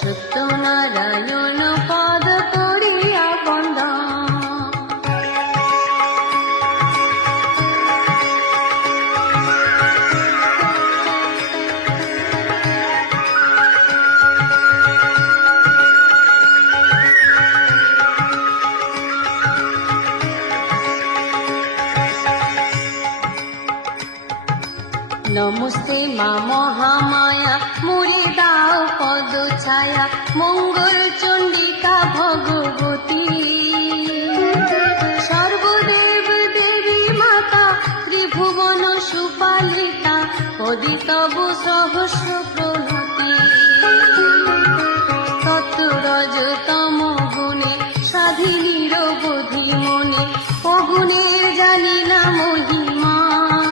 সত্যনারায়ণ পদ করিয়া বন্দন। নমস্তে মা মহামায়া, মুড়ে দাও পদ ছায়া, মঙ্গল চণ্ডিকা ভগবতী। সর্বদেব দেবী মাতা, ত্রিভুবন সুপালিতা, করি তব সহস্র